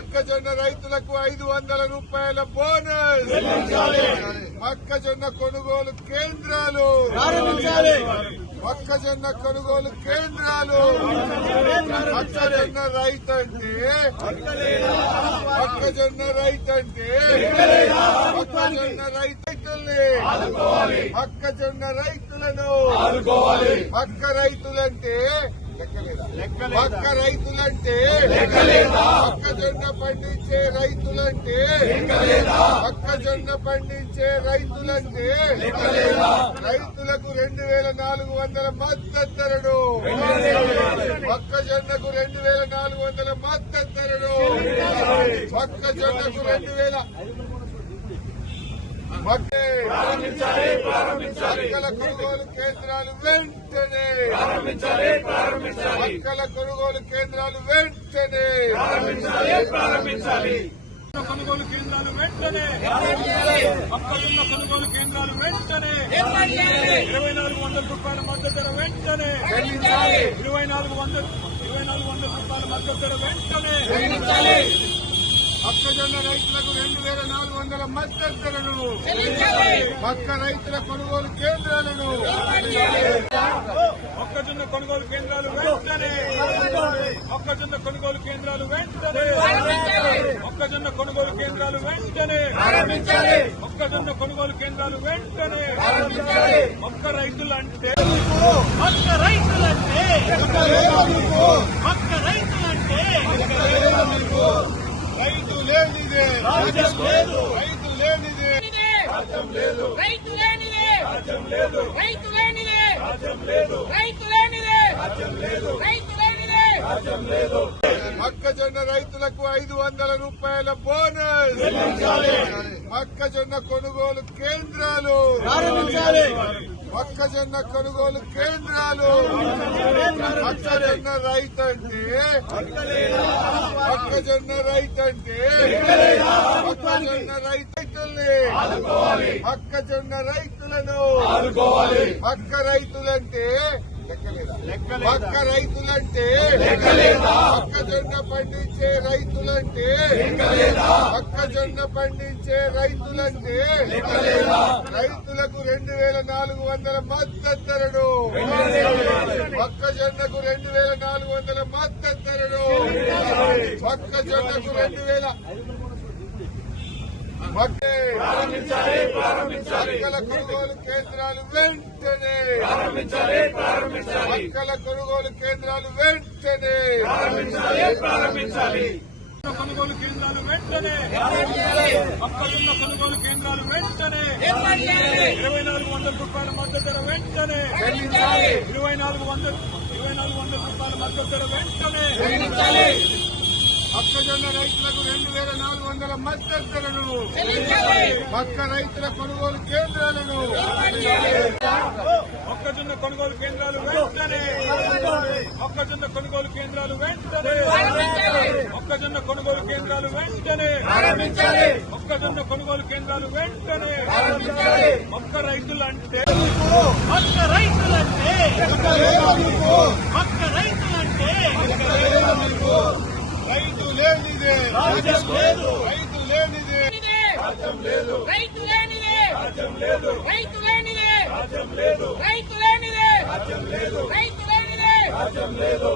మొక్కజొన్న రైతులకు 500 రూపాయల బోనస్, మొక్కజొన్న కొనుగోలు కేంద్రాలు, మొక్కజొన్న కొనుగోలు కేంద్రాలు. మొక్కజొన్న రైతంటే మొక్కజొన్న రైతుల్ని మొక్కజొన్న రైతులను మొక్క రైతులంటే మొక్కజొన్న పండించే రైతులంటే రైతులకు 2400 మద్దతు ధరను, మొక్కజొన్నకు 2400 మద్దతు ధరను, మొక్కజొన్నకు 2000 మొక్కల కొనుగోలు కేంద్రాలు వెంటనే, మొక్కల కొనుగోలు కేంద్రాలు వెంటనే కొనుగోలు కేంద్రాలు వెంటనే, మొక్కజొన్న కొనుగోలు కేంద్రాలు వెంటనే, 2400 రూపాయల మద్దతు ధర వెంటనే, 2400 రూపాయల మద్దతు ధర వెంటనే, మొక్కజొన్న రైతులకు 2400 మద్దతు ధరను, మొక్క రైతుల కొనుగోలు కేంద్రాలను, మొక్కజొన్న కొనుగోలు కేంద్రాలు వెంటనే, మొక్కజొన్న కొనుగోలు కేంద్రాలు వెంటనే, మొక్కజొన్న కొనుగోలు కేంద్రాలు వెంటనే, మొక్కజొన్న కొనుగోలు కేంద్రాలు వెంటనే. మొక్క రైతులంటే రైతు లేనిదే రాజ్యం లేదు, రైతు లేనిదే రాజ్యం లేదు, రైతు లేనిదే రాజ్యం లేదు, రైతు లేనిదే రాజ్యం లేదు, రైతు లేనిదే రాజ్యం లేదు, రైతు లేనిదే రాజ్యం లేదు. మొక్కజొన్న రైతులకు 500 రూపాయల బోనస్, మొక్కజొన్న కొనుగోలు కేంద్రాలు, మొక్కజొన్న కొనుగోలు కేంద్రాలు. మొక్కజొన్న రైతంటే మొక్కజొన్న రైతుల్ని మొక్కజొన్న రైతులను మొక్క రైతులంటే మొక్కజొన్న పండించే రైతులంటే రైతులకు 2400 మద్దతు ధరను, మొక్కజొన్నకు 2400 మద్దతు ధరను, మొక్కజొన్నకు 2000 మొక్కల కొనుగోలు కేంద్రాలు వెంటనే, మొక్కల కొనుగోలు కేంద్రాలు వెంటనే కొనుగోలు కేంద్రాలు వెంటనే, మొక్కజొన్న కొనుగోలు కేంద్రాలు వెంటనే, 2400 రూపాయల మద్దతు ధర వెంటనే, 2400 రూపాయల మద్దతు ధర వెంటనే. మొక్కజొన్న రైతులకు 2400 మద్దతు ధరను, మొక్క రైతుల కొనుగోలు కేంద్రాలను, మొక్కజొన్న కొనుగోలు కేంద్రాలు వెంటనే, మొక్కజొన్న కొనుగోలు కేంద్రాలు వెంటనే, మొక్కజొన్న కొనుగోలు కేంద్రాలు వెంటనే, మొక్కజొన్న కొనుగోలు కేంద్రాలు వెంటనే. మొక్క రైతులంటే రైతు లేనిదే రాజ్యం లేదు, రైతు లేనిదే రాజ్యం లేదు, రైతు లేనిదే రాజ్యం లేదు, రైతు లేనిదే రాజ్యం లేదు, రైతు లేనిదే రాజ్యం లేదు, రైతు లేనిదే రాజ్యం లేదు.